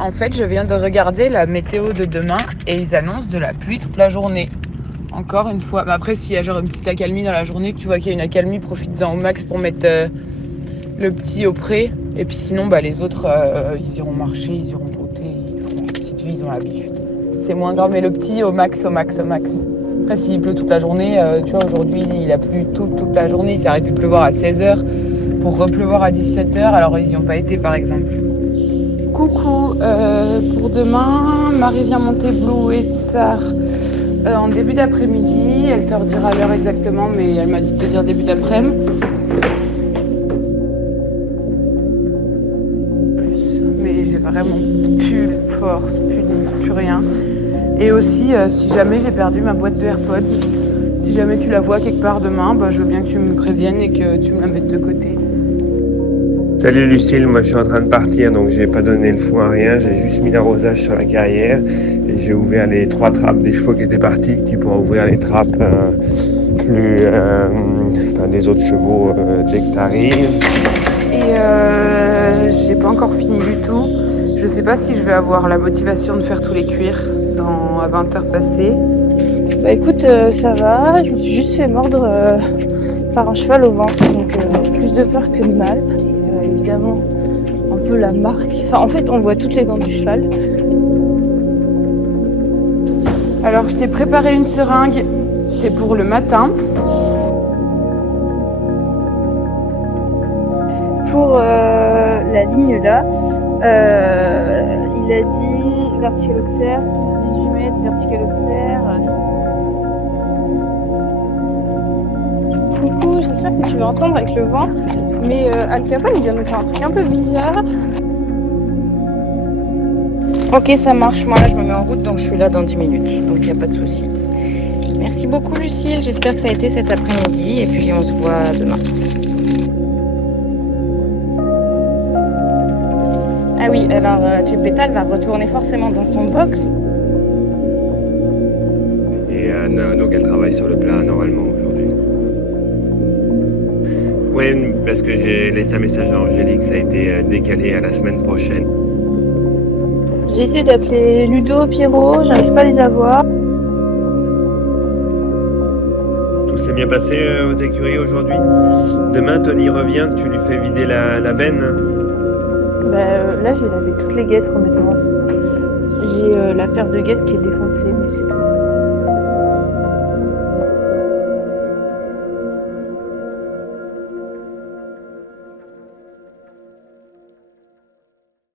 En fait, je viens de regarder la météo de demain et ils annoncent de la pluie toute la journée. Encore une fois. Mais après, s'il y a genre une petite accalmie dans la journée, que tu vois qu'il y a une accalmie, profites-en au max pour mettre le petit au pré. Et puis sinon, les autres, ils iront marcher, ils iront trotter, ils feront leur petite vie, ils ont l'habitude. C'est moins grave, mais le petit au max, au max, au max. Après, s'il pleut toute la journée, tu vois, aujourd'hui, il a plu toute la journée. Il s'est arrêté de pleuvoir à 16h pour repleuvoir à 17h. Alors, ils n'y ont pas été, par exemple. Coucou, pour demain, Marie vient monter Blue et Tsar en début d'après-midi. Elle te redira l'heure exactement, mais elle m'a dit de te dire début d'après-midi. Mais j'ai vraiment plus de force, plus rien. Et aussi, si jamais j'ai perdu ma boîte de AirPods, si jamais tu la vois quelque part demain, je veux bien que tu me préviennes et que tu me la mettes de côté. Salut Lucille, moi je suis en train de partir donc j'ai pas donné le foin à rien, j'ai juste mis l'arrosage sur la carrière et j'ai ouvert les 3 trappes des chevaux qui étaient partis. Tu pourras ouvrir les trappes des autres chevaux dès que tu arrives. Et j'ai pas encore fini du tout. Je sais pas si je vais avoir la motivation de faire tous les cuirs à 20h passées. Écoute, ça va, je me suis juste fait mordre par un cheval au ventre, donc plus de peur que de mal. Et évidemment, un peu la marque. Enfin, en fait, on voit toutes les dents du cheval. Alors, je t'ai préparé une seringue, c'est pour le matin. Pour la ligne là, il a dit verticaloxère, plus 18 mètres, verticaloxère. Coucou, j'espère que tu vas entendre avec le vent, mais Al Capone il vient de me faire un truc un peu bizarre. Ok, ça marche, moi là je me mets en route donc je suis là dans 10 minutes, donc il n'y a pas de souci. Merci beaucoup Lucille, j'espère que ça a été cet après-midi et puis on se voit demain. Ah oui, alors Tchepeta va retourner forcément dans son box. Et donc elle travaille sur le plat normalement aujourd'hui. Oui, parce que j'ai laissé un message à Angélique, ça a été décalé à la semaine prochaine. J'ai essayé d'appeler Ludo, Pierrot, j'arrive pas à les avoir. Tout s'est bien passé aux écuries aujourd'hui. Demain, Tony revient, tu lui fais vider la benne. Là, j'ai lavé toutes les guêtres honnêtement. J'ai la paire de guêtres qui est défoncée, mais c'est tout.